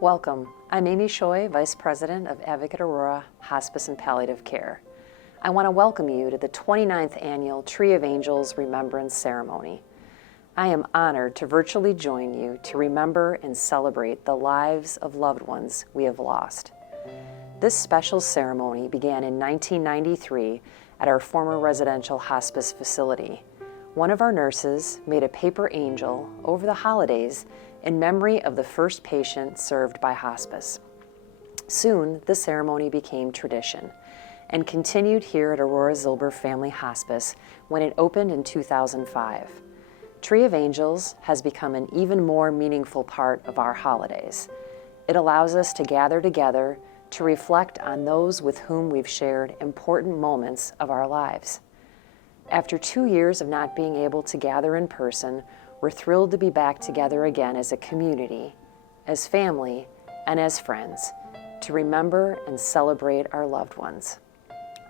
Welcome. I'm Amy Choi, Vice President of Advocate Aurora Hospice and Palliative Care. I want to welcome you to the 29th Annual Tree of Angels Remembrance Ceremony. I am honored to virtually join you to remember and celebrate the lives of loved ones we have lost. This special ceremony began in 1993 at our former residential hospice facility. One of our nurses made a paper angel over the holidays in memory of the first patient served by hospice. Soon, the ceremony became tradition and continued here at Aurora Zilber Family Hospice when it opened in 2005. Tree of Angels has become an even more meaningful part of our holidays. It allows us to gather together to reflect on those with whom we've shared important moments of our lives. After 2 years of not being able to gather in person, we're thrilled to be back together again as a community, as family, and as friends, to remember and celebrate our loved ones.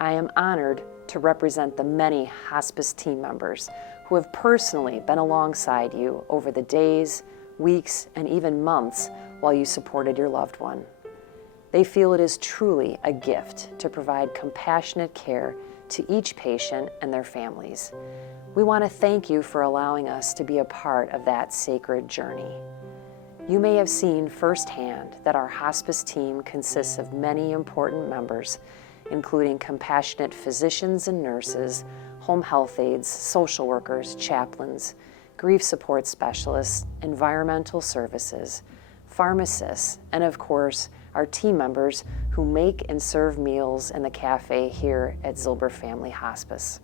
I am honored to represent the many hospice team members who have personally been alongside you over the days, weeks, and even months while you supported your loved one. They feel it is truly a gift to provide compassionate care to each patient and their families. We want to thank you for allowing us to be a part of that sacred journey. You may have seen firsthand that our hospice team consists of many important members, including compassionate physicians and nurses, home health aides, social workers, chaplains, grief support specialists, environmental services, pharmacists, and of course, our team members who make and serve meals in the cafe here at Zilber Family Hospice.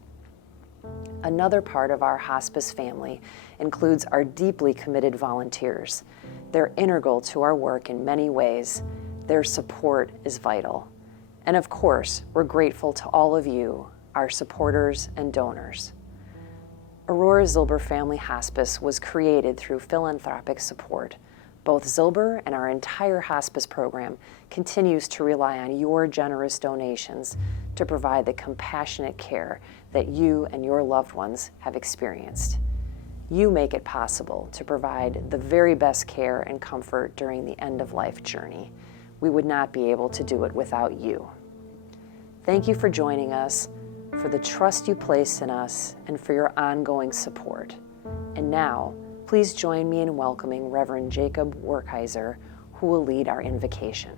Another part of our hospice family includes our deeply committed volunteers. They're integral to our work in many ways. Their support is vital. And of course, we're grateful to all of you, our supporters and donors. Aurora Zilber Family Hospice was created through philanthropic support. Both Zilber and our entire hospice program continues to rely on your generous donations to provide the compassionate care that you and your loved ones have experienced. You make it possible to provide the very best care and comfort during the end-of-life journey. We would not be able to do it without you. Thank you for joining us, for the trust you place in us, and for your ongoing support. And now, please join me in welcoming Reverend Jacob Werkheiser, who will lead our invocation.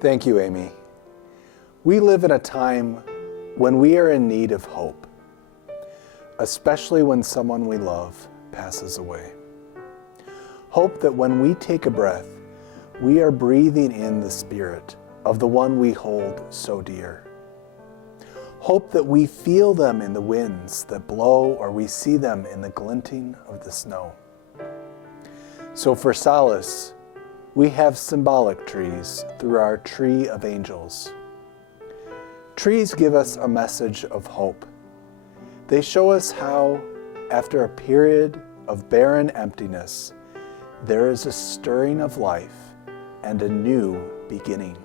Thank you, Amy. We live in a time when we are in need of hope, especially when someone we love passes away. Hope that when we take a breath, we are breathing in the spirit of the one we hold so dear. Hope that we feel them in the winds that blow, or we see them in the glinting of the snow. So for solace, we have symbolic trees through our Tree of Angels. Trees give us a message of hope. They show us how, after a period of barren emptiness, there is a stirring of life and a new beginning.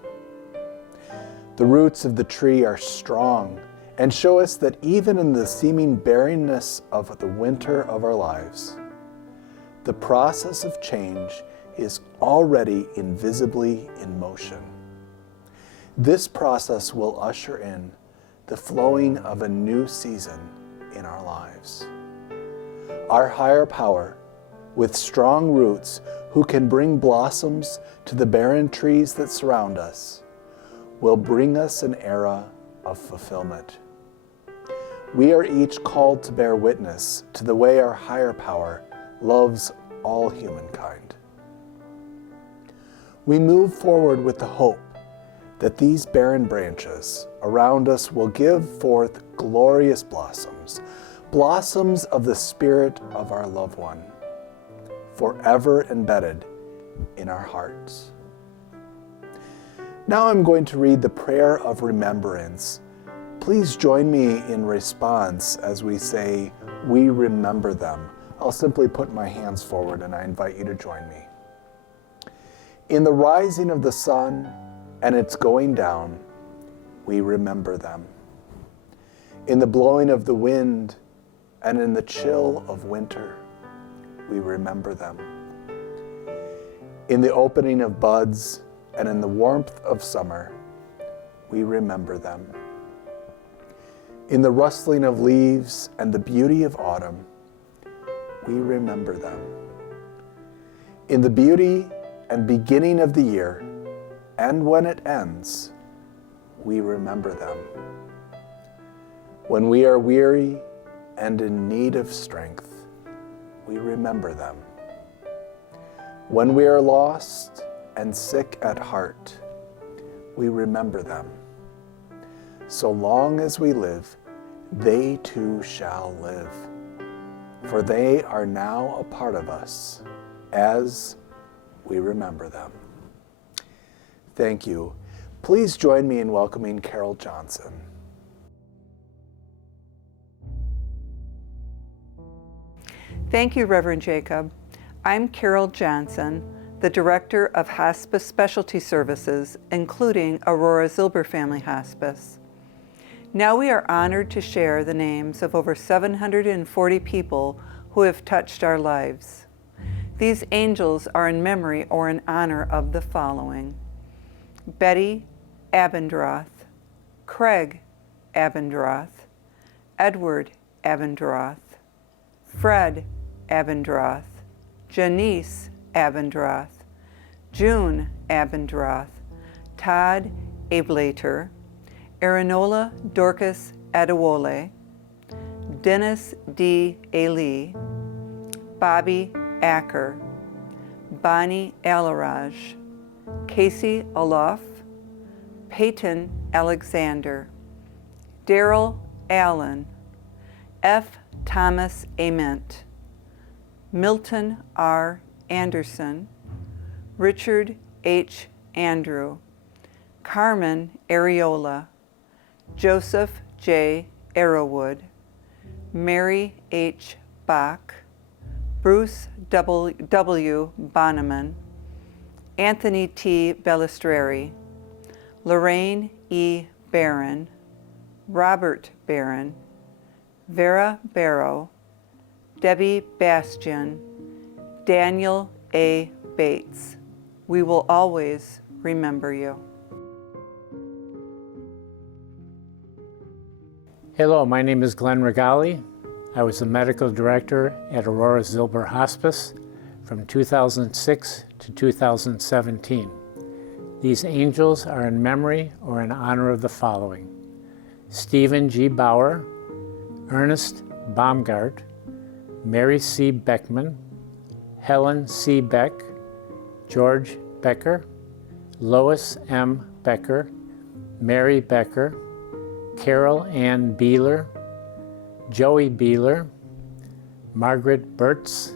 The roots of the tree are strong and show us that even in the seeming barrenness of the winter of our lives, the process of change is already invisibly in motion. This process will usher in the flowing of a new season in our lives. Our higher power, with strong roots, who can bring blossoms to the barren trees that surround us, will bring us an era of fulfillment. We are each called to bear witness to the way our higher power loves all humankind. We move forward with the hope that these barren branches around us will give forth glorious blossoms, blossoms of the spirit of our loved one, forever embedded in our hearts. Now I'm going to read the prayer of remembrance. Please join me in response as we say, "We remember them." I'll simply put my hands forward and I invite you to join me. In the rising of the sun and its going down, we remember them. In the blowing of the wind and in the chill of winter, we remember them. In the opening of buds and in the warmth of summer, we remember them. In the rustling of leaves and the beauty of autumn, we remember them. In the beauty and beginning of the year, and when it ends, we remember them. When we are weary and in need of strength, we remember them. When we are lost and sick at heart, we remember them. So long as we live, they too shall live, for they are now a part of us as we remember them. Thank you. Please join me in welcoming Carol Johnson. Thank you, Reverend Jacob. I'm Carol Johnson, the Director of Hospice Specialty Services, including Aurora Zilber Family Hospice. Now we are honored to share the names of over 740 people who have touched our lives. These angels are in memory or in honor of the following: Betty Abendroth, Craig Abendroth, Edward Abendroth, Fred Abendroth, Janice Abendroth, June Abendroth, Todd Ablater, Arinola Dorcas Adewole, Dennis D. Ali, Bobby Acker, Bonnie Alaraj, Casey Olof, Peyton Alexander, Daryl Allen, F. Thomas Ament, Milton R. Anderson, Richard H. Andrew, Carmen Areola, Joseph J. Arrowwood, Mary H. Bach, Bruce W. Bonneman, Anthony T. Bellistreri, Lorraine E. Barron, Robert Barron, Vera Barrow, Debbie Bastian, Daniel A. Bates. We will always remember you. Hello, my name is Glenn Regali. I was the medical director at Aurora Zilber Hospice from 2006 to 2017. These angels are in memory or in honor of the following: Stephen G. Bauer, Ernest Baumgart, Mary C. Beckman, Helen C. Beck, George Becker, Lois M. Becker, Mary Becker, Carol Ann Beeler, Joey Beeler, Margaret Bertz,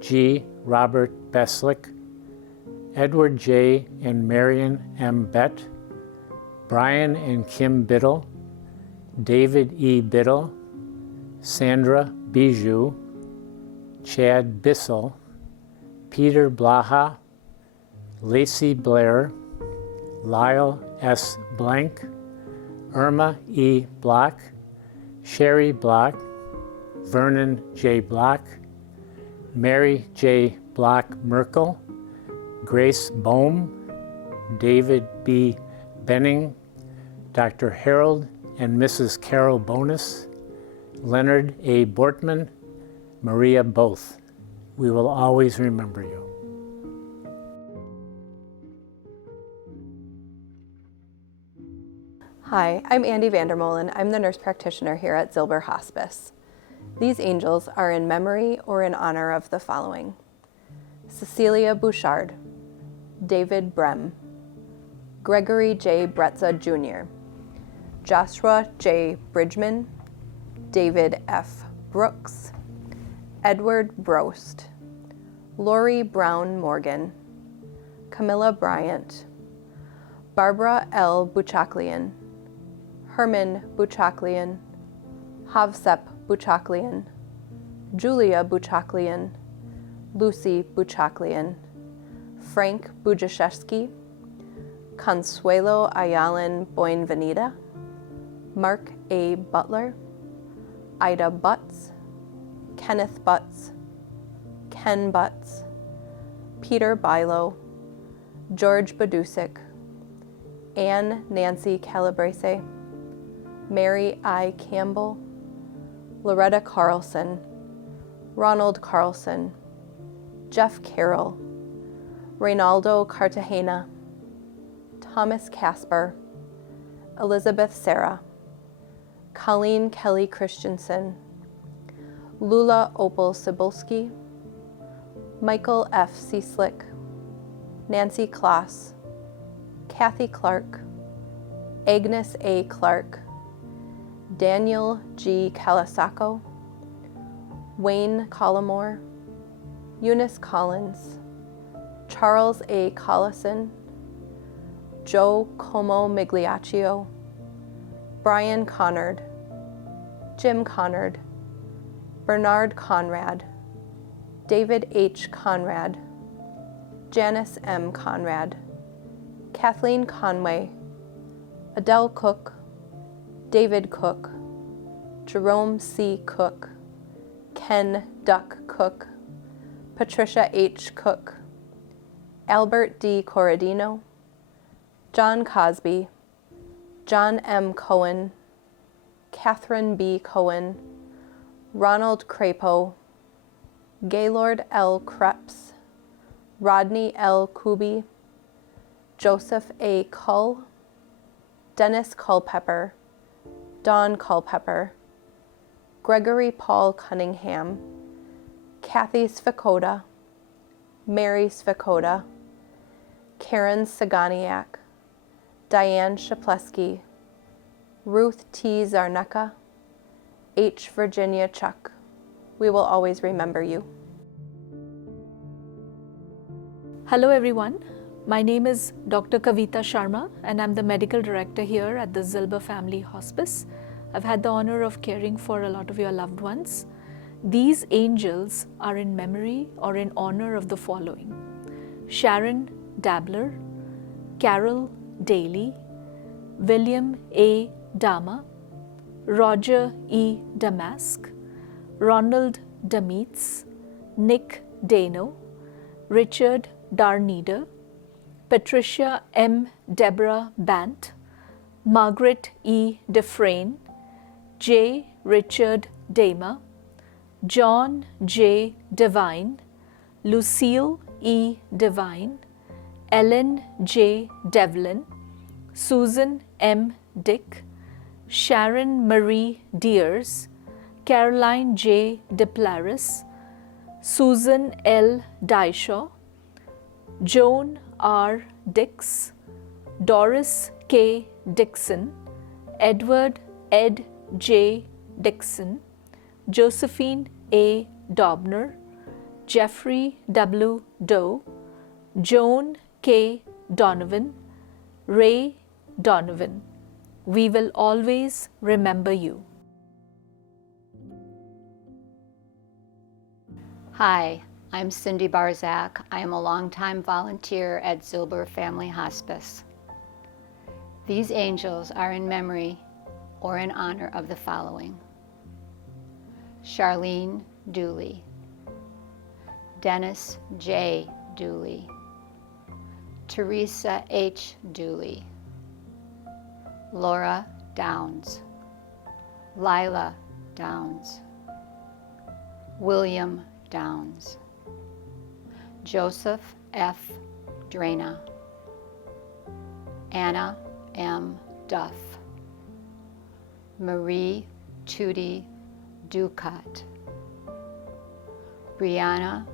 G. Robert Beslick, Edward J. and Marion M. Bett, Brian and Kim Biddle, David E. Biddle, Sandra Bijou, Chad Bissell, Peter Blaha, Lacey Blair, Lyle S. Blank, Irma E. Block, Sherry Block, Vernon J. Block, Mary J. Block Merkel, Grace Bohm, David B. Benning, Dr. Harold and Mrs. Carol Bonus, Leonard A. Bortman, Maria Both. We will always remember you. Hi, I'm Andy Vandermolen. I'm the nurse practitioner here at Zilber Hospice. These angels are in memory or in honor of the following: Cecilia Bouchard, David Brem, Gregory J. Bretza Jr., Joshua J. Bridgman, David F. Brooks, Edward Brost, Lori Brown Morgan, Camilla Bryant, Barbara L. Buchaklian, Herman Buchaklian, Havsep Buchaklian, Julia Buchaklian, Lucy Buchaklian, Frank Bujaszewski, Consuelo Ayalan Boinvenida, Mark A. Butler, Ida Butts, Kenneth Butts, Ken Butts, Peter Bilo, George Badusik, Anne Nancy Calabrese, Mary I. Campbell, Loretta Carlson, Ronald Carlson, Jeff Carroll, Reynaldo Cartagena, Thomas Casper, Elizabeth Sarah, Colleen Kelly Christensen, Lula Opal Cybulski, Michael F. Cieslik, Nancy Kloss, Kathy Clark, Agnes A. Clark, Daniel G. Calasaco, Wayne Collimore, Eunice Collins, Charles A. Collison, Joe Como Migliaccio, Brian Conard, Jim Conard, Bernard Conrad, David H. Conrad, Janice M. Conrad, Kathleen Conway, Adele Cook, David Cook, Jerome C. Cook, Ken Duck Cook, Patricia H. Cook, Albert D. Corradino, John Cosby, John M. Cohen, Catherine B. Cohen, Ronald Crapo, Gaylord L. Krebs, Rodney L. Kuby, Joseph A. Cull, Dennis Culpepper, Don Culpepper, Gregory Paul Cunningham, Kathy Svikota, Mary Svikota, Karen Saganiak, Diane Shapleski, Ruth T. Zarnecka, H. Virginia Chuck. We will always remember you. Hello everyone, my name is Dr. Kavita Sharma and I'm the medical director here at the Zilber Family Hospice. I've had the honor of caring for a lot of your loved ones. These angels are in memory or in honor of the following: Sharon Dabler, Carol Daly, William A. Dama, Roger E. Damask, Ronald Demetz, Nick Dano, Richard Darneder, Patricia M. Deborah Bant, Margaret E. Dufresne, J. Richard Dama, John J. Devine, Lucille E. Devine, Ellen J. Devlin, Susan M. Dick, Sharon Marie Deers, Caroline J. DePlaris, Susan L. Dyshaw, Joan R. Dix, Doris K. Dixon, Edward Ed J. Dixon, Josephine A. Dobner, Jeffrey W. Doe, Joan K. Donovan, Ray Donovan. We will always remember you. Hi, I'm Cindy Barzak. I am a longtime volunteer at Zilber Family Hospice. These angels are in memory or in honor of the following: Charlene Dooley, Dennis J. Dooley, Teresa H. Dooley, Laura Downs, Lila Downs, William Downs, Joseph F. Drana, Anna M. Duff, Marie Tootie Ducat, Brianna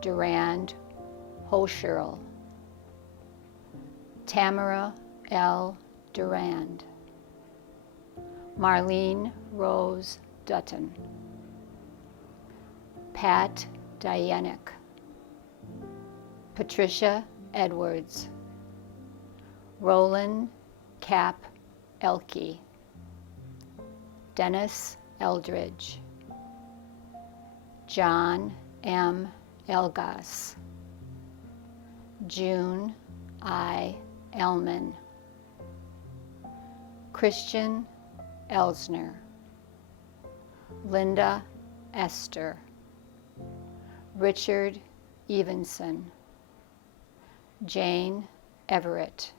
Durand Hoscherl, Tamara L. Durand, Marlene Rose Dutton, Pat Dianic, Patricia Edwards, Roland Cap Elke, Dennis Eldridge, John M. Elgas, June I. Elman, Christian Elsner, Linda Esther, Richard Evenson, Jane Everett.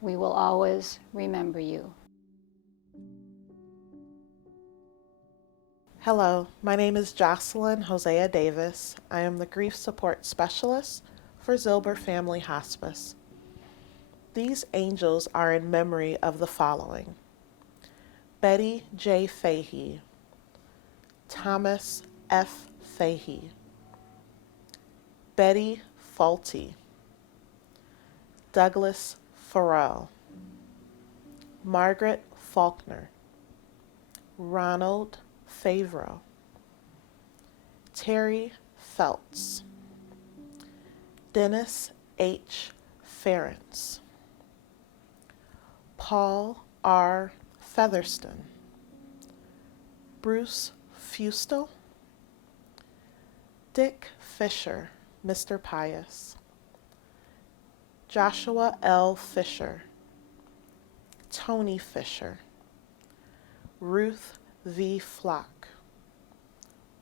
We will always remember you. Hello, my name is Jocelyn Hosea Davis. I am the Grief Support Specialist for Zilber Family Hospice. These angels are in memory of the following: Betty J. Fahey, Thomas F. Fahey, Betty Faulty, Douglas Farrell, Margaret Faulkner, Ronald Favreau, Terry Feltz, Dennis H. Ferentz, Paul R. Featherston, Bruce Fustel, Dick Fisher, Mr. Pius, Joshua L. Fisher, Tony Fisher, Ruth V. Flock,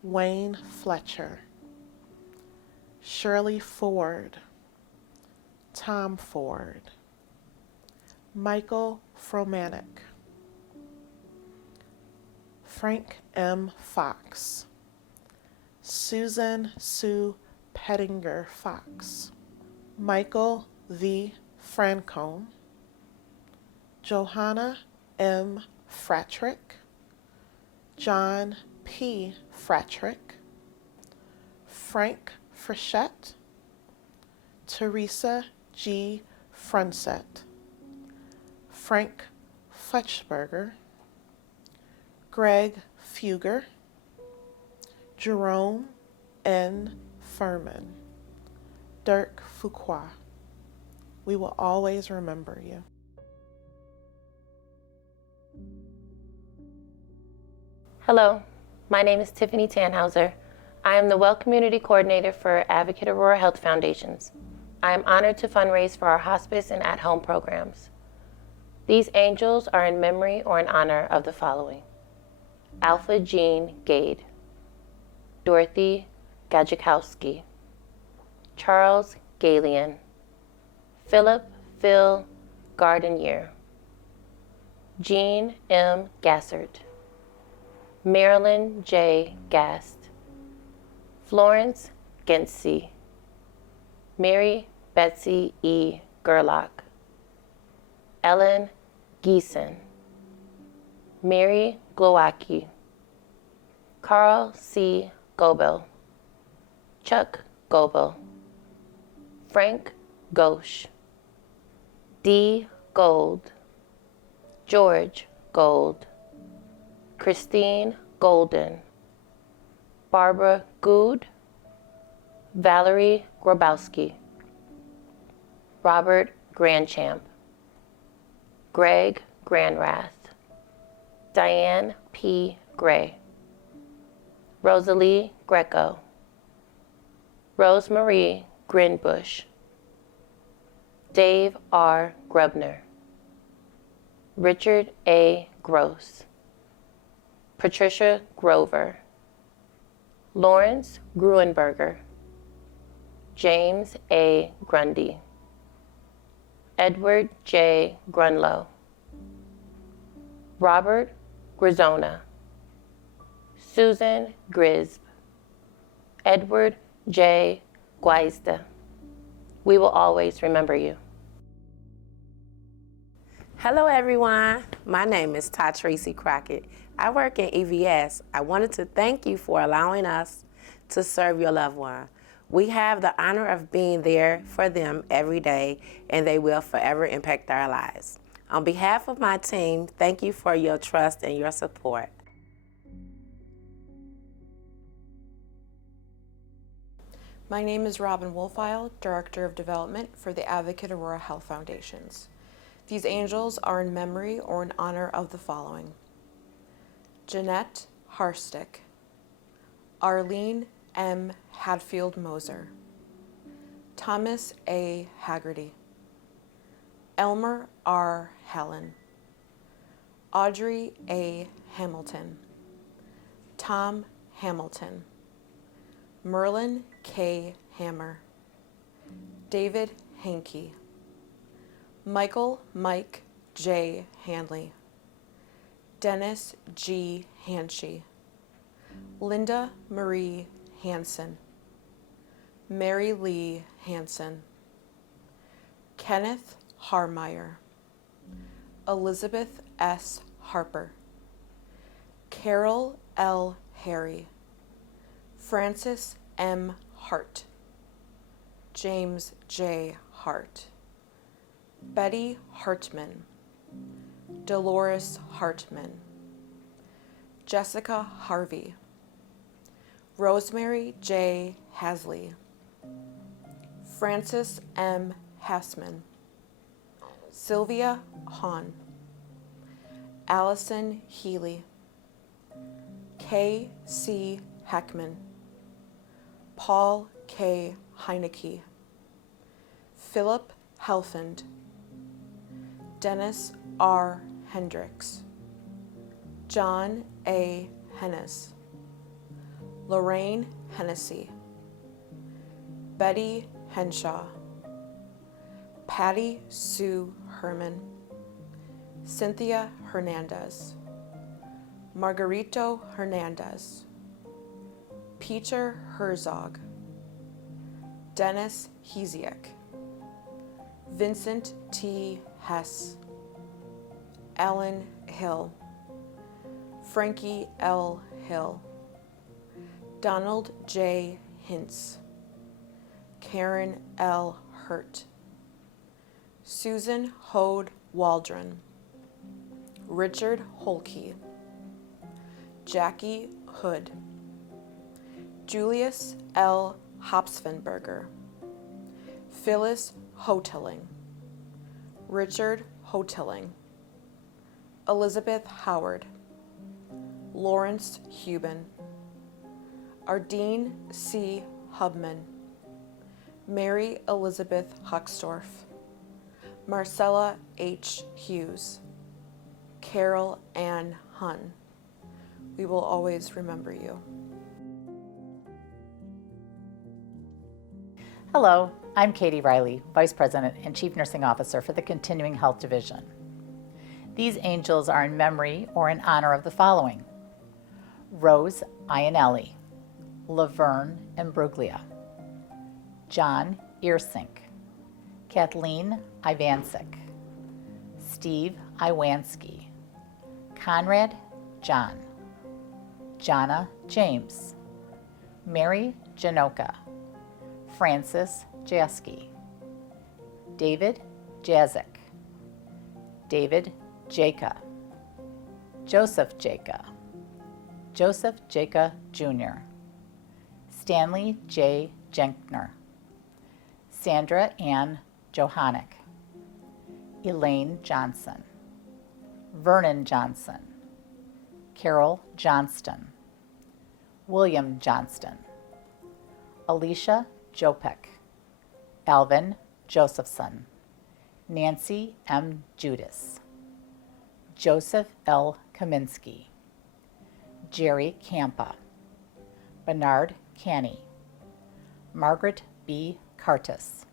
Wayne Fletcher, Shirley Ford, Tom Ford, Michael Fromanek, Frank M. Fox, Susan Sue Pettinger Fox, Michael V. Francombe, Johanna M. Fratrick, John P. Fratrick, Frank Frechette, Teresa G. Frunset, Frank Futchberger, Greg Fugger, Jerome N. Furman, Dirk Fuqua. We will always remember you. Hello, my name is Tiffany Tannhauser. I am the Well Community Coordinator for Advocate Aurora Health Foundations. I am honored to fundraise for our hospice and at-home programs. These angels are in memory or in honor of the following: Alpha Jean Gade, Dorothy Gajikowski, Charles Galian, Philip Phil Gardenier, Jean M. Gassert, Marilyn J. Gast, Florence Gency, Mary Betsy E. Gerlach, Ellen Geeson, Mary Glowacki, Carl C. Gobel, Chuck Gobel, Frank Ghosh, D. Gold, George Gold, Christine Golden, Barbara Good, Valerie Grabowski, Robert Grandchamp, Greg Granrath, Diane P. Gray, Rosalie Greco, Rosemarie Grinbush, Dave R. Grubner, Richard A. Gross, Patricia Grover, Lawrence Gruenberger, James A. Grundy, Edward J. Grunlow, Robert Grisona, Susan Grisb, Edward J. Guaizda. We will always remember you. Hello everyone, my name is Ty Tracy Crockett. I work in EVS. I wanted to thank you for allowing us to serve your loved one. We have the honor of being there for them every day, and they will forever impact our lives. On behalf of my team, thank you for your trust and your support. My name is Robin Wolfile, Director of Development for the Advocate Aurora Health Foundations. These angels are in memory or in honor of the following: Jeanette Harstick, Arlene M. Hadfield Moser, Thomas A. Haggerty, Elmer R. Helen, Audrey A. Hamilton, Tom Hamilton, Merlin K. Hammer, David Hankey, Michael Mike J. Hanley, Dennis G. Hanshey, Linda Marie Hansen, Mary Lee Hansen, Kenneth Harmeyer, Elizabeth S. Harper, Carol L. Harry, Francis M. Hart, James J. Hart, Betty Hartman, Dolores Hartman, Jessica Harvey, Rosemary J. Hasley, Francis M. Hassman, Sylvia Hahn, Allison Healy, K. C. Heckman, Paul K. Heineke, Philip Helfand, Dennis R. Hendricks, John A. Hennes, Lorraine Hennessy, Betty Henshaw, Patty Sue Herman, Cynthia Hernandez, Margarito Hernandez, Peter Herzog, Dennis Hesiek, Vincent T. Hess, Alan Hill, Frankie L. Hill, Donald J. Hintz, Karen L. Hurt, Susan Hode Waldron, Richard Holke, Jackie Hood, Julius L. Hopsvenberger, Phyllis Hoteling, Richard Hoteling, Elizabeth Howard, Lawrence Hubin, Ardeen C. Hubman, Mary Elizabeth Huxdorf, Marcella H. Hughes, Carol Ann Hunn. We will always remember you. Hello, I'm Katie Riley, Vice President and Chief Nursing Officer for the Continuing Health Division. These angels are in memory or in honor of the following: Rose Iannelli, Laverne Imbruglia, John Earsink, Kathleen Ivancic, Steve Iwansky, Conrad John, Jonna James, Mary Janoka, Francis Jaski, David Jazik, David Jaka, Joseph Jaka, Joseph Jaka Jr., Stanley J. Jenkner, Sandra Ann Johannick, Elaine Johnson, Vernon Johnson, Carol Johnston, William Johnston, Alicia Jopek, Alvin Josephson, Nancy M. Judas, Joseph L. Kaminsky, Jerry Campa, Bernard Canny, Margaret B. Curtis,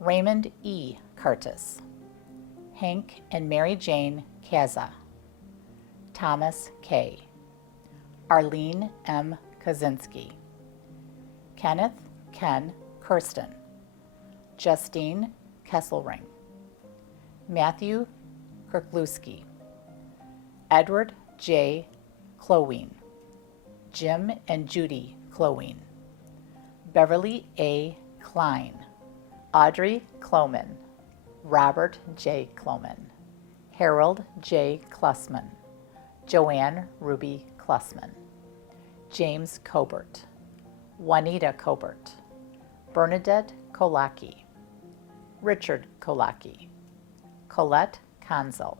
Raymond E. Curtis, Hank and Mary Jane Kaza, Thomas K., Arlene M. Kaczynski, Kenneth Ken Kirsten, Justine Kesselring, Matthew Kirkluski, Edward J. Cloween, Jim and Judy Cloween, Beverly A. Klein, Audrey Cloman, Robert J. Cloman, Harold J. Klussman, Joanne Ruby Klussman, James Cobert, Juanita Cobert, Bernadette Kolaki, Richard Kolaki, Colette Conzo,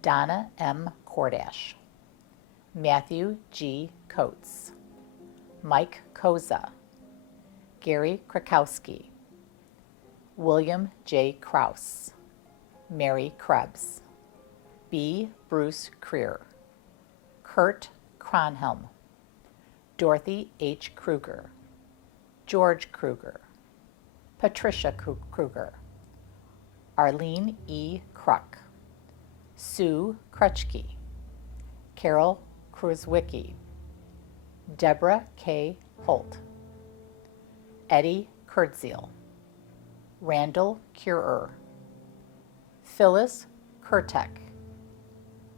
Donna M. Kordash, Matthew G. Coates, Mike Koza, Gary Krakowski, William J. Kraus, Mary Krebs, B. Bruce Creer, Kurt Kronhelm, Dorothy H. Kruger, George Kruger, Patricia Kruger, Arlene E. Kruk, Sue Krutchke, Carol Kruzwicki, Deborah K. Holt, Eddie Kurtziel, Randall Curer, Phyllis Kurtek,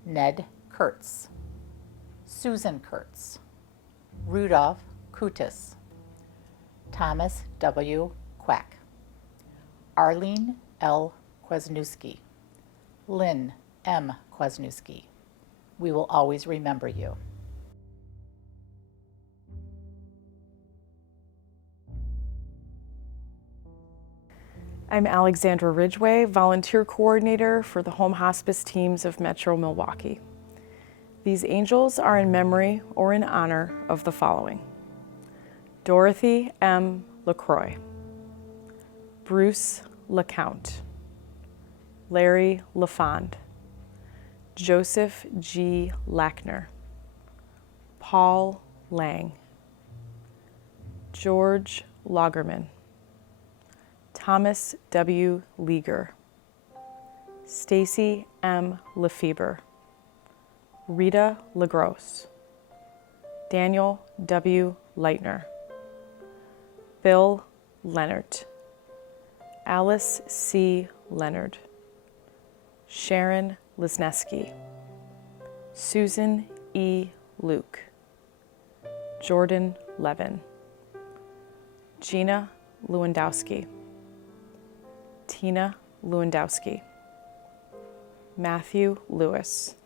Ned Kurtz, Susan Kurtz, Rudolph Kutis, Thomas W. Quack, Arlene L. Kwasniewski, Lynn M. Kwasniewski. We will always remember you. I'm Alexandra Ridgway, Volunteer Coordinator for the Home Hospice teams of Metro Milwaukee. These angels are in memory or in honor of the following: Dorothy M. LaCroix, Bruce LeCount, Larry LaFond, Joseph G. Lackner, Paul Lang, George Lagerman, Thomas W. Leager, Stacy M. Lefebvre, Rita LaGrosse, Daniel W. Leitner, Bill Leonard, Alice C. Leonard, Sharon Lisneski, Susan E. Luke, Jordan Levin, Gina Lewandowski, Tina Lewandowski, Matthew Lewis,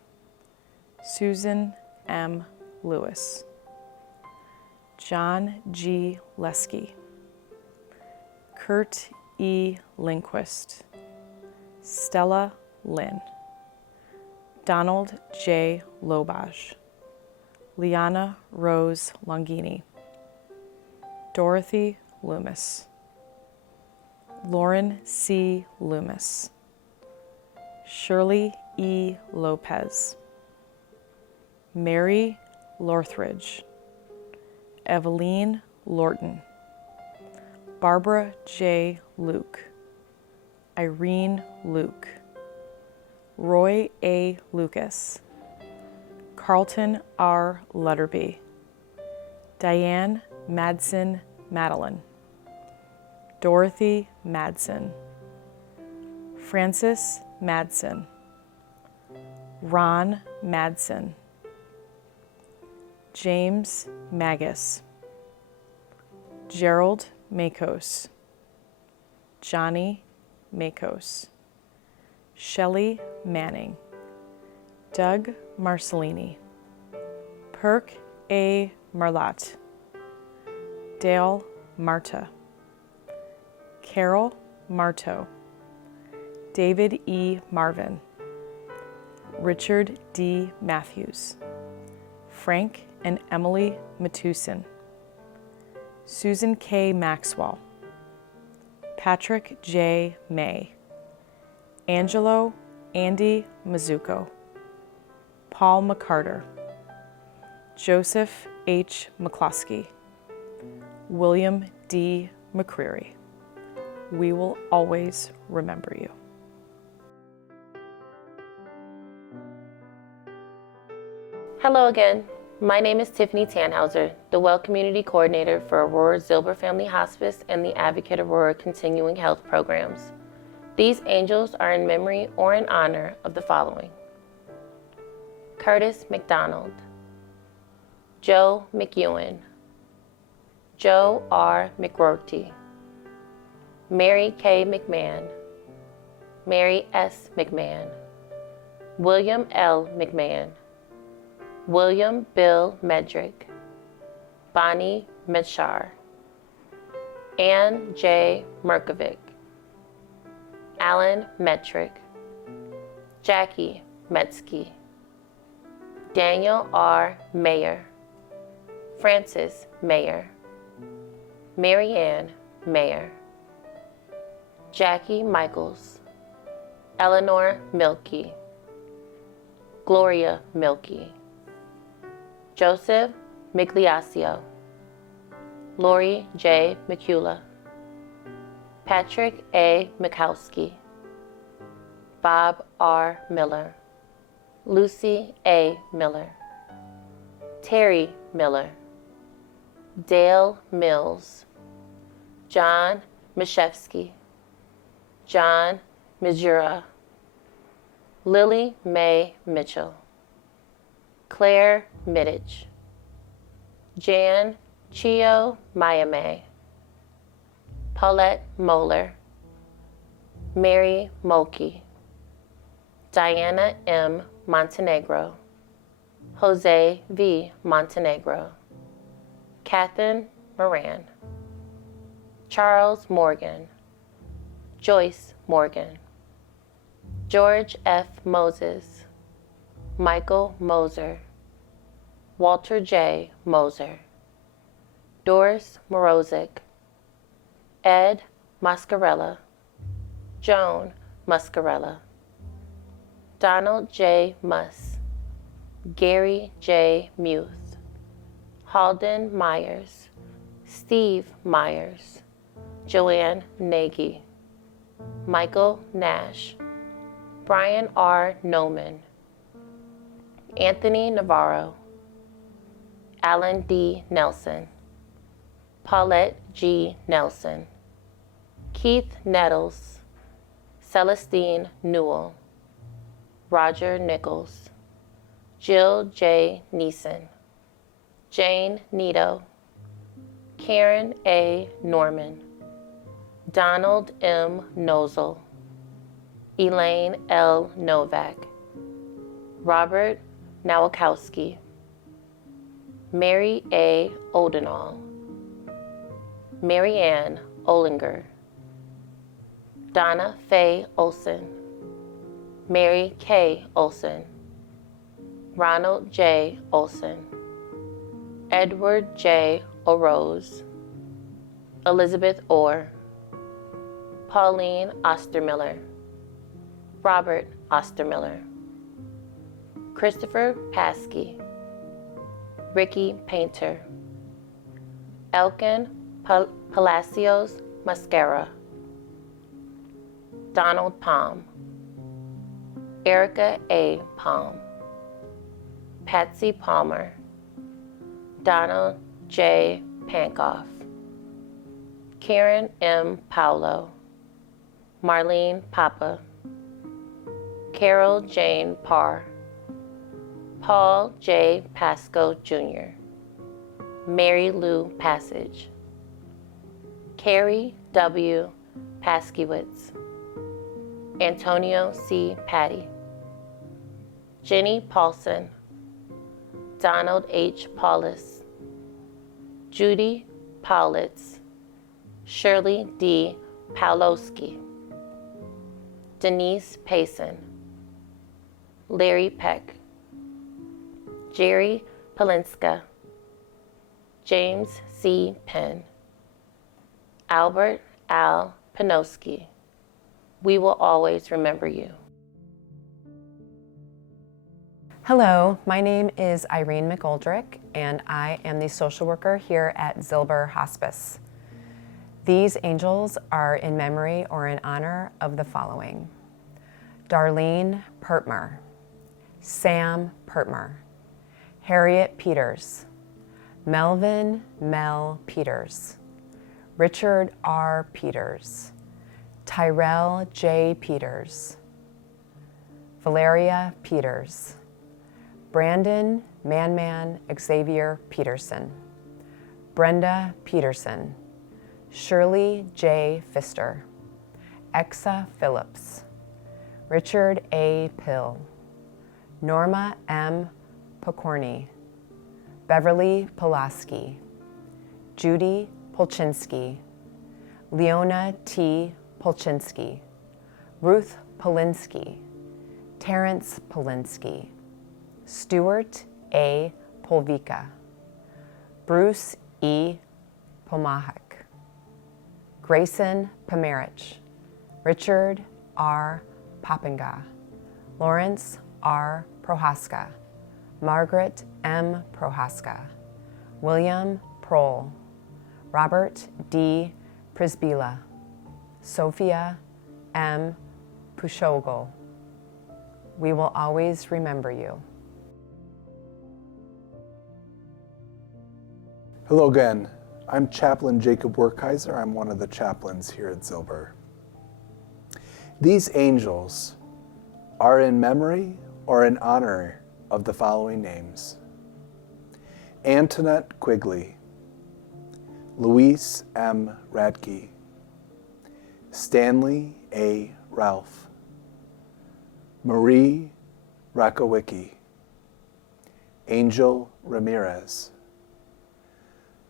Susan M. Lewis, John G. Lesky, Kurt E. Lindquist, Stella Lynn, Donald J. Lobaj, Liana Rose Longini, Dorothy Loomis, Lauren C. Loomis, Shirley E. Lopez, Mary Lorthridge, Eveline Lorton, Barbara J. Luke, Irene Luke, Roy A. Lucas, Carlton R. Lutterby, Diane Madsen Madeline, Dorothy Madsen, Francis Madsen, Ron Madsen, James Magus, Gerald Makos, Johnny Makos, Shelley Manning, Doug Marcellini, Perk A. Marlott, Dale Marta, Carol Marto, David E. Marvin, Richard D. Matthews, Frank and Emily Matusin, Susan K. Maxwell, Patrick J. May, Angelo Andy Mazzucco, Paul McCarter, Joseph H. McCloskey, William D. McCreary. We will always remember you. Hello again. My name is Tiffany Tannhauser, the Well Community Coordinator for Aurora Zilber Family Hospice and the Advocate Aurora Continuing Health Programs. These angels are in memory or in honor of the following: Curtis McDonald, Joe McEwen, Joe R. McRorty, Mary K. McMahon, Mary S. McMahon, William L. McMahon, William Bill Medrick, Bonnie Medshar, Ann J. Merkovic, Alan Metrick, Jackie Metzke, Daniel R. Mayer, Francis Mayer, Marianne Mayer, Jackie Michaels, Eleanor Milkey, Gloria Milkey, Joseph Migliaccio, Lori J. McCullough, Patrick A. Mikowski, Bob R. Miller, Lucy A. Miller, Terry Miller, Dale Mills, John Mashevsky, John Missoura, Lily Mae Mitchell, Claire Middich, Jan Chio Mayame, Paulette Moeller, Mary Mulkey, Diana M. Montenegro, Jose V. Montenegro, Catherine Moran, Charles Morgan, Joyce Morgan, George F. Moses, Michael Moser, Walter J. Moser, Doris Morozic, Ed Mascarella, Joan Mascarella, Donald J. Muss, Gary J. Muth, Halden Myers, Steve Myers, Joanne Nagy, Michael Nash, Brian R. Noman, Anthony Navarro, Alan D. Nelson, Paulette G. Nelson, Keith Nettles, Celestine Newell, Roger Nichols, Jill J. Neeson, Jane Nito, Karen A. Norman, Donald M. Nozel, Elaine L. Novak, Robert Nowakowski, Mary A. Odenall, Marianne Olinger, Donna Faye Olson, Mary K. Olson, Ronald J. Olson, Edward J. O'Rose, Elizabeth Orr, Pauline Ostermiller, Robert Ostermiller, Christopher Paskey, Ricky Painter, Elkin Palacios Mascara, Donald Palm, Erica A. Palm, Patsy Palmer, Donald J. Pankoff, Karen M. Paulo, Marlene Papa, Carol Jane Parr, Paul J. Pasco Jr., Mary Lou Passage, Carrie W. Paskiewicz, Antonio C. Patty, Jenny Paulson, Donald H. Paulus, Judy Paulitz, Shirley D. Pawlowski, Denise Payson, Larry Peck, Jerry Palinska, James C. Penn, Albert Al Panowski. We will always remember you. Hello, my name is Irene McGoldrick, and I am the social worker here at Zilber Hospice. These angels are in memory or in honor of the following: Darlene Pertmer, Sam Pertmer, Harriet Peters, Melvin Mel Peters, Richard R. Peters, Tyrell J. Peters, Valeria Peters, Brandon Man Xavier Peterson, Brenda Peterson, Shirley J. Pfister, Exa Phillips, Richard A. Pill, Norma M. Pokorny, Beverly Pulaski, Judy Polchinski, Leona T. Polchinski, Ruth Polinsky, Terrence Polinsky, Stuart A. Polvika, Bruce E. Pomahak, Grayson Pomerich, Richard R. Popinga, Lawrence R. Prohaska, Margaret M. Prohaska, William Prohl, Robert D. Prisbila, Sophia M. Pushogol. We will always remember you. Hello again. I'm Chaplain Jacob Werkheiser. I'm one of the chaplains here at Zilber. These angels are in memory or in honor of the following names: Antoinette Quigley, Luis M. Radke, Stanley A. Ralph, Marie Rakowicki, Angel Ramirez,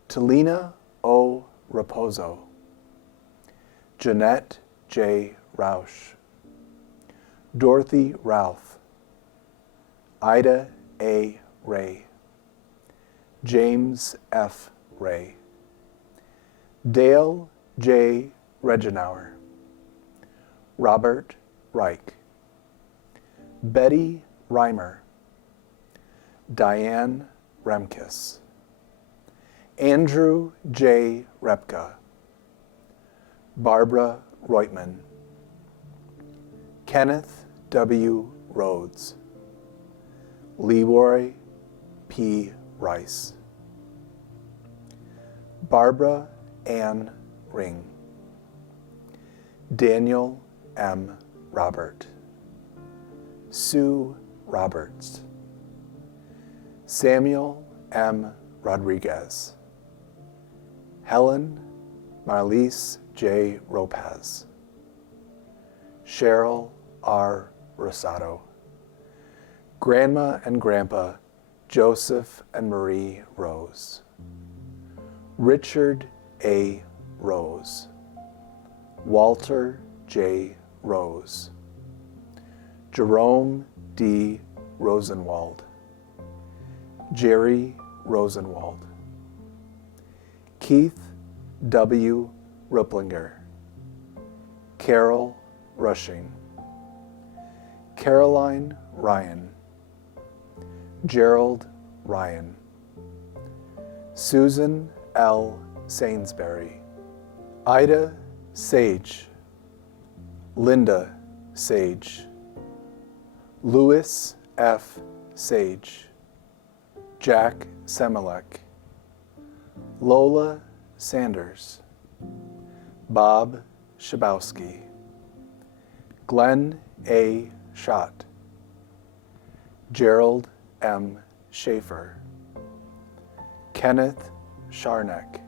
Talina O. Raposo, Jeanette J. Rausch, Dorothy Ralph, Ida A. Ray, James F. Ray, Dale J. Regenauer, Robert Reich, Betty Reimer, Diane Remkes, Andrew J. Repka, Barbara Reutman, Kenneth W. Rhodes, Leroy P. Rice, Barbara Ann Ring, Daniel M. Robert, Sue Roberts, Samuel M. Rodriguez, Helen Marlise J. Ropaz, Cheryl R. Rosado, Grandma and Grandpa Joseph and Marie Rose, Richard A. Rose, Walter J. Rose, Jerome D. Rosenwald, Jerry Rosenwald, Keith W. Rupplinger, Carol Rushing, Caroline Ryan, Gerald Ryan, Susan L. Sainsbury, Ida Sage, Linda Sage, Louis F. Sage, Jack Semilek, Lola Sanders, Bob Shabowski, Glenn A. Schott, Gerald M. Schaefer, Kenneth Sharnack,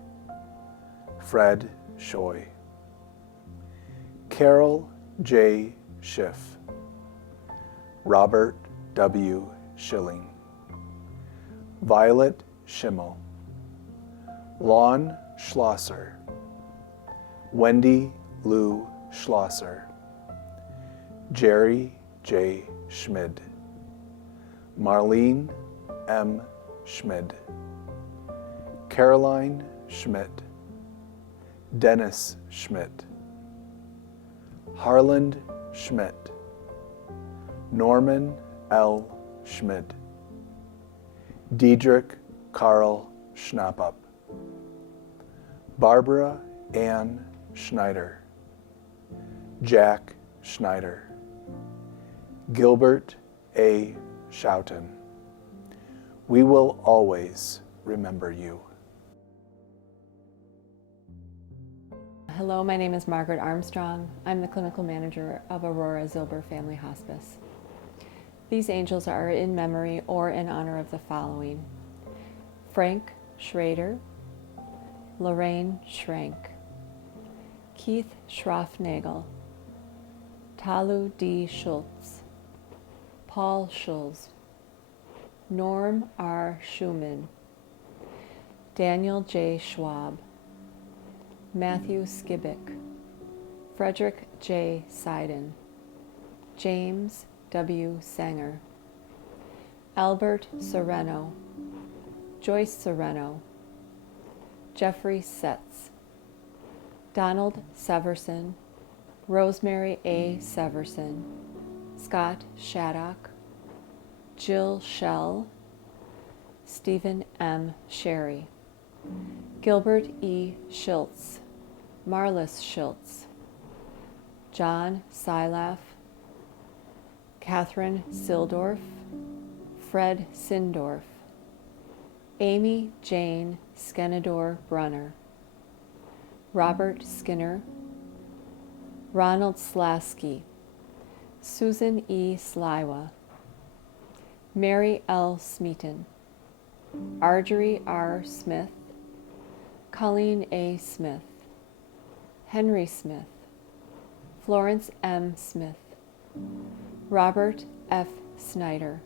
Fred Shoy, Carol J. Schiff, Robert W. Schilling, Violet Schimmel, Lon Schlosser, Wendy Lou Schlosser, Jerry J. Schmid, Marlene M. Schmid, Caroline Schmidt, Dennis Schmidt, Harland Schmidt, Norman L. Schmid, Diedrich Karl Schnappup, Barbara Ann Schneider, Jack Schneider, Gilbert A. Schouten. We will always remember you. Hello, my name is Margaret Armstrong. I'm the clinical manager of Aurora Zilber Family Hospice. These angels are in memory or in honor of the following: Frank Schrader, Lorraine Schrank, Keith Schroffnagel, Talu D. Schultz, Paul Schulz, Norm R. Schumann, Daniel J. Schwab, Matthew Skibick, Frederick J. Seiden, James W. Sanger, Albert Sereno, Joyce Sereno, Jeffrey Setz, Donald Severson, Rosemary A. Severson, Scott Shattock, Jill Schell, Stephen M. Sherry, Gilbert E. Schiltz, Marlis Schiltz, John Silaf, Catherine Sildorf, Fred Sindorf, Amy Jane Skenador Brunner, Robert Skinner, Ronald Slasky, Susan E. Sliwa, Mary L. Smeaton, Argery R. Smith, Colleen A. Smith, Henry Smith, Florence M. Smith, Robert F. Snyder,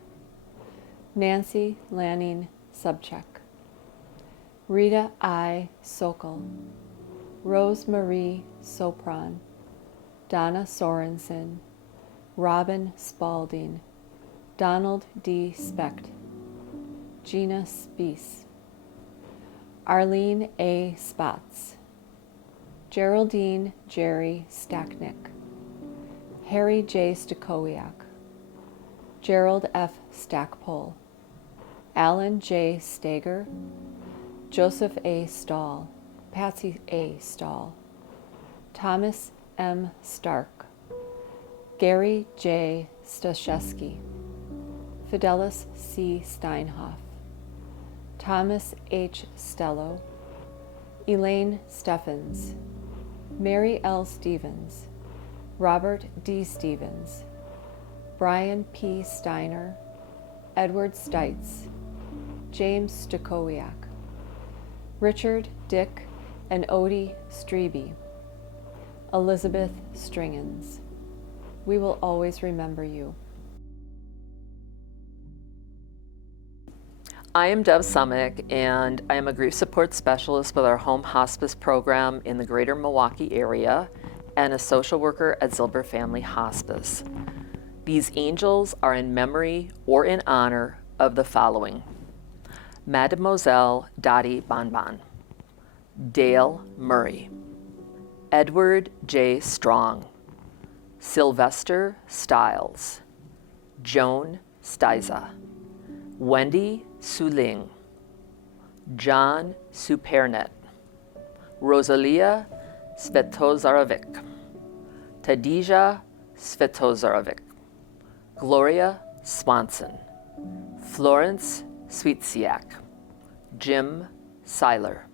Nancy Lanning Subcheck, Rita I. Sokol, Rose Marie Sopron, Donna Sorensen, Robin Spalding, Donald D. Specht, Gina Spees, Arlene A. Spots, Geraldine Jerry Stacknick, Harry J. Stakowiak, Gerald F. Stackpole, Alan J. Stager, Joseph A. Stahl, Patsy A. Stahl, Thomas M. Stark, Gary J. Staszewski, Fidelis C. Steinhoff, Thomas H. Stello, Elaine Steffens, Mary L. Stevens, Robert D. Stevens, Brian P. Steiner, Edward Stites, James Stakowiak, Richard, Dick, and Odie Strebe, Elizabeth Stringens. We will always remember you. I am Deb Summick, and I am a grief support specialist with our home hospice program in the greater Milwaukee area and a social worker at Zilber Family Hospice. These angels are in memory or in honor of the following: Mademoiselle Dottie Bonbon, Dale Murray, Edward J. Strong, Sylvester Stiles, Joan Stiza, Wendy Suling, John Supernet, Rosalia Svetozarovic, Tadija Svetozarovic, Gloria Swanson, Florence Sweetsiak, Jim Seiler,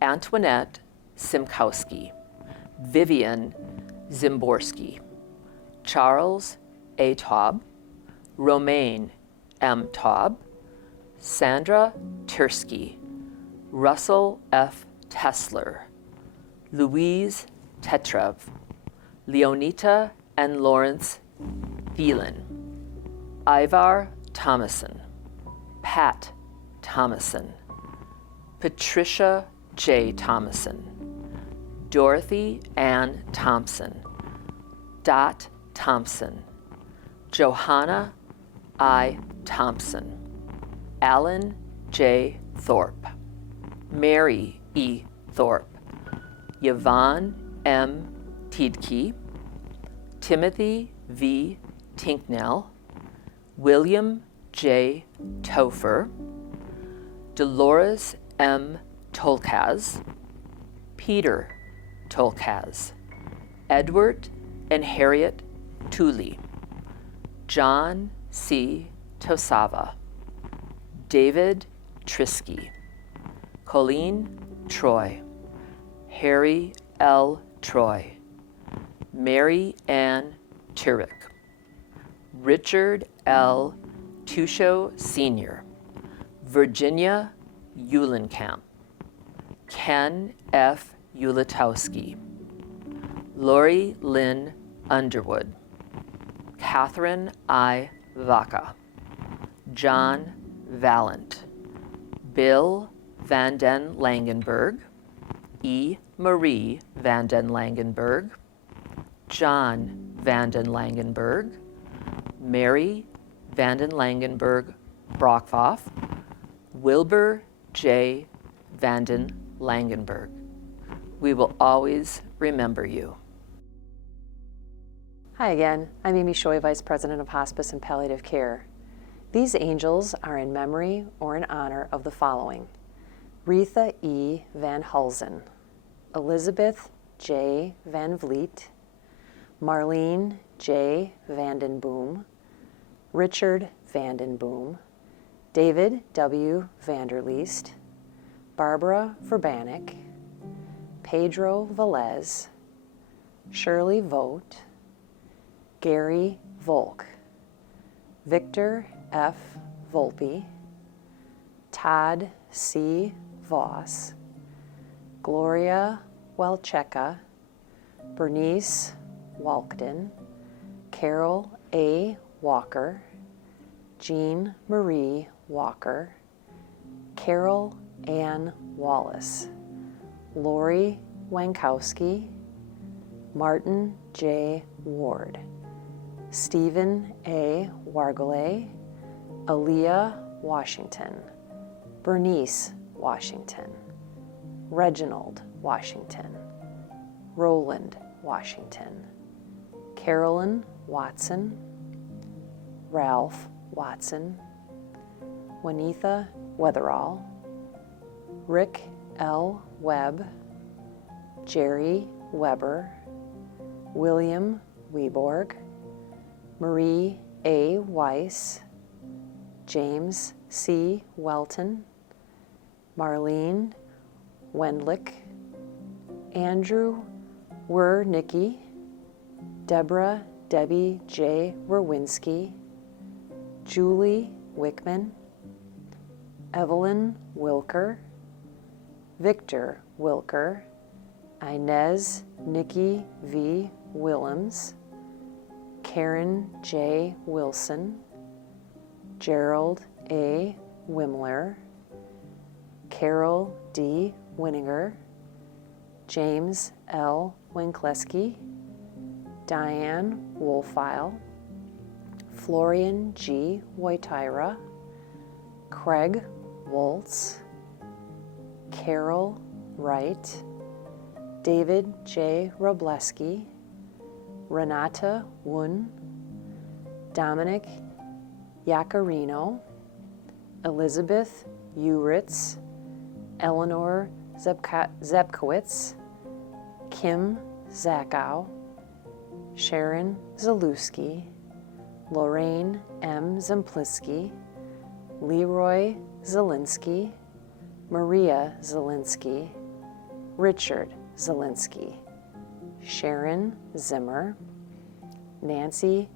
Antoinette Simkowski, Vivian Zimborski, Charles A. Taub, Romaine M. Taub, Sandra Tursky, Russell F. Tessler, Louise Tetrev, Leonita and Lawrence Thielen, Ivar Thomason, Pat Thomason, Patricia J. Thomason, Dorothy Ann Thompson, Dot Thompson, Johanna I. Thompson, Alan J. Thorpe, Mary E. Thorpe, Yvonne M. Tiedke, Timothy V. Tinknell, William J. Topher, Dolores M. Tolkaz, Peter Tolkaz, Edward and Harriet Tooley, John C. Tosava, David Trisky, Colleen Troy, Harry L. Troy, Mary Ann Turek, Richard L. Tusho Sr., Virginia Eulenkamp, Ken F. Ulatowski, Lori Lynn Underwood, Catherine I. Vaca, John Valent, Bill Van den Langenberg, E. Marie Van den Langenberg, John Van den Langenberg, Mary Van den Langenberg Brockhoff, Wilbur J. Van den Langenberg. We will always remember you. Hi again, I'm Amy Shoy, Vice President of Hospice and Palliative Care. These angels are in memory or in honor of the following: Retha E. Van Hulzen, Elizabeth J. Van Vliet, Marlene J. Vandenboom, Richard Vandenboom, David W. Vanderleest, Barbara Verbanek, Pedro Velez, Shirley Vogt, Gary Volk, Victor F. Volpe, Todd C. Voss, Gloria Welchecka, Bernice Walkden, Carol A. Walker, Jean Marie Walker, Carol Ann Wallace, Lori Wankowski, Martin J. Ward, Stephen A. Wargolay, Aaliyah Washington, Bernice Washington, Reginald Washington, Roland Washington, Carolyn Watson, Ralph Watson, Juanitha Weatherall, Rick L. Webb, Jerry Weber, William Weborg, Marie A. Weiss, James C. Welton, Marlene Wendlick, Andrew Wernicki, Deborah Debbie J. Werwinski, Julie Wickman, Evelyn Wilker, Victor Wilker, Inez Nikki V. Willems, Karen J. Wilson, Gerald A. Wimler, Carol D. Winninger, James L. Winkleski, Diane Wolfile, Florian G. Wojtyra, Craig Woltz, Carol Wright, David J. Robleski, Renata Woon, Dominic Yacarino, Elizabeth Uritz, Eleanor Zepkowitz, Kim Zachow, Sharon Zalewski, Lorraine M. Zempliski, Leroy Zielinski, Maria Zielinski, Richard Zielinski, Sharon Zimmer, Nancy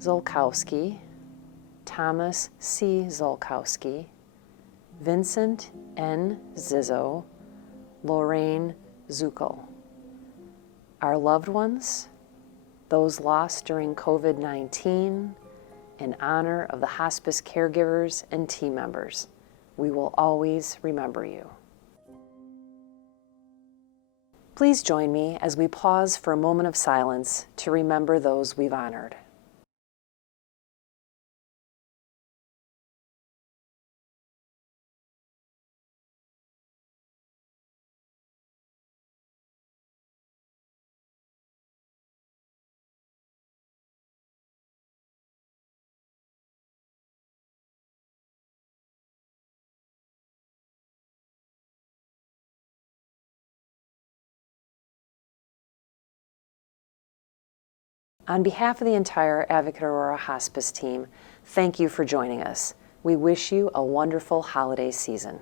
Zolkowski, Thomas C. Zolkowski, Vincent N. Zizzo, Lorraine Zuckel. Our loved ones, those lost during COVID-19, in honor of the hospice caregivers and team members, we will always remember you. Please join me as we pause for a moment of silence to remember those we've honored. On behalf of the entire Advocate Aurora Hospice team, thank you for joining us. We wish you a wonderful holiday season.